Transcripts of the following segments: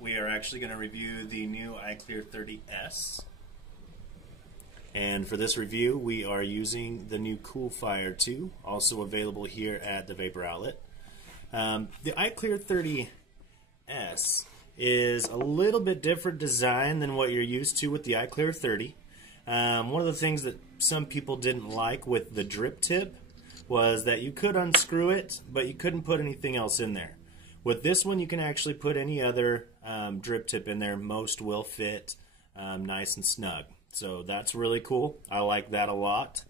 we are actually going to review the new iClear 30S. And for this review, we are using the new Coolfire 2, also available here at the Vaper Outlet. The iClear 30S is a little bit different design than what you're used to with the iClear 30. One of the things that some people didn't like with the drip tip was that you could unscrew it, but you couldn't put anything else in there. With this one, you can actually put any other drip tip in there. Most will fit nice and snug. So that's really cool. I like that a lot.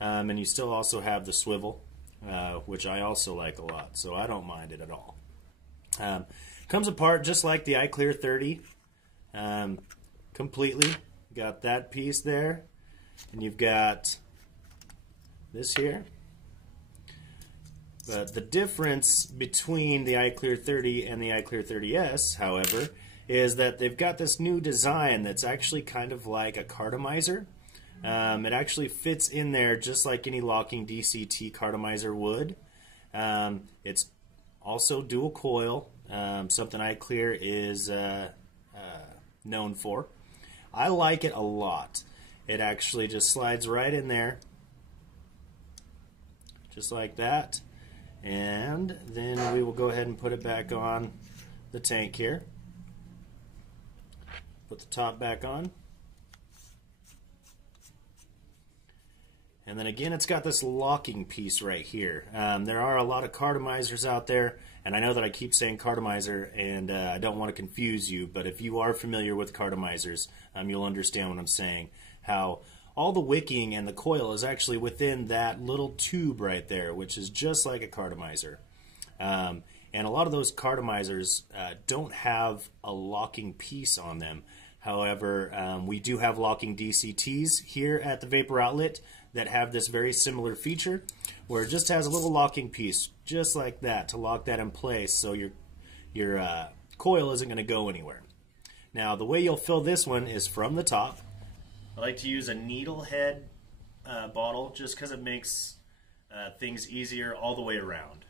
And you still also have the swivel, which I also like a lot. So I don't mind it at all. Comes apart just like the iClear 30 completely. Got that piece there. And you've got this here. But the difference between the iClear 30 and the iClear 30S, however, is that they've got this new design that's actually kind of like a cartomizer. It actually fits in there just like any locking DCT cartomizer would. It's also dual coil, something iClear is known for. I like it a lot. It actually just slides right in there, just like that. And then we will go ahead and put it back on the tank here. Put the top back on. And then again, it's got this locking piece right here. There are a lot of cartomizers out there, and I know that I keep saying cartomizer, and I don't want to confuse you, but if you are familiar with cartomizers, you'll understand what I'm saying. How all the wicking and the coil is actually within that little tube right there, which is just like a cartomizer. And a lot of those cartomizers don't have a locking piece on them. However, we do have locking DCTs here at the Vaper Outlet that have this very similar feature where it just has a little locking piece just like that to lock that in place so your coil isn't going to go anywhere. Now the way you'll fill this one is from the top. I like to use a needle head bottle just because it makes things easier all the way around,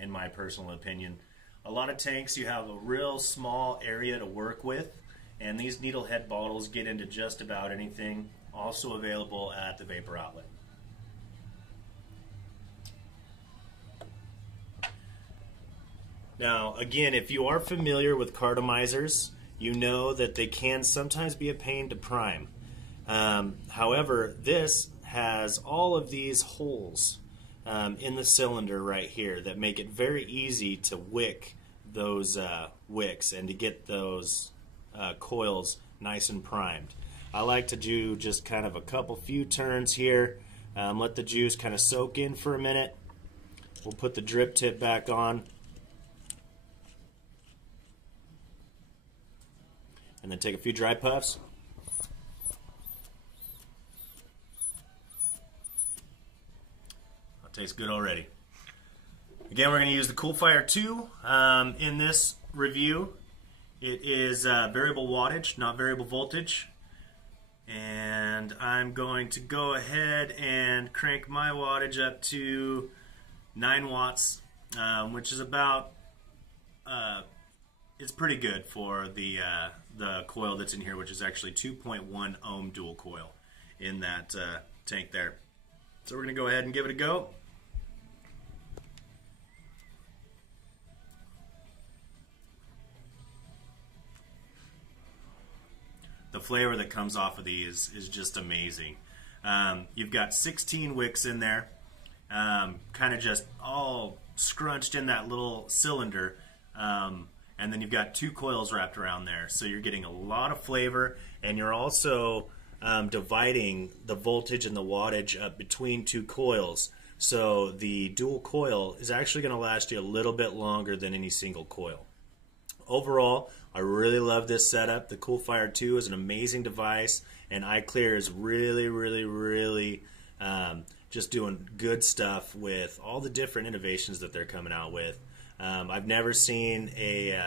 in my personal opinion. A lot of tanks you have a real small area to work with, and these needle head bottles get into just about anything. Also available at the Vaper Outlet. Now again, if you are familiar with cartomizers, you know that they can sometimes be a pain to prime. However, this has all of these holes in the cylinder right here that make it very easy to wick those wicks and to get those coils nice and primed. I like to do just kind of a few turns here, let the juice kind of soak in for a minute. We'll put the drip tip back on, and then take a few dry puffs. That tastes good already. Again, we're going to use the Coolfire 2 in this review. It is variable wattage, not variable voltage. And I'm going to go ahead and crank my wattage up to 9 watts, which is about, it's pretty good for the coil that's in here, which is actually 2.1 ohm dual coil in that tank there. So we're going to go ahead and give it a go. The flavor that comes off of these is just amazing. You've got 16 wicks in there, kind of just all scrunched in that little cylinder, and then you've got 2 coils wrapped around there. So you're getting a lot of flavor, and you're also dividing the voltage and the wattage up between 2 coils. So the dual coil is actually going to last you a little bit longer than any single coil. Overall, I really love this setup. The Coolfire 2 is an amazing device, and iClear is really just doing good stuff with all the different innovations that they're coming out with. I've never seen a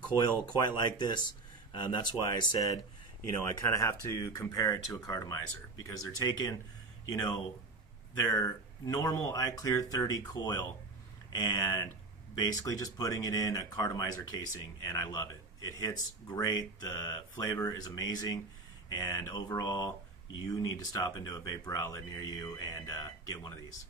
coil quite like this. That's why I said, you know, I kind of have to compare it to a cartomizer, because they're taking, you know, their normal iClear 30 coil and basically just putting it in a cartomizer casing, and I love it. It hits great, the flavor is amazing, and overall you need to stop into a Vaper Outlet near you and get one of these.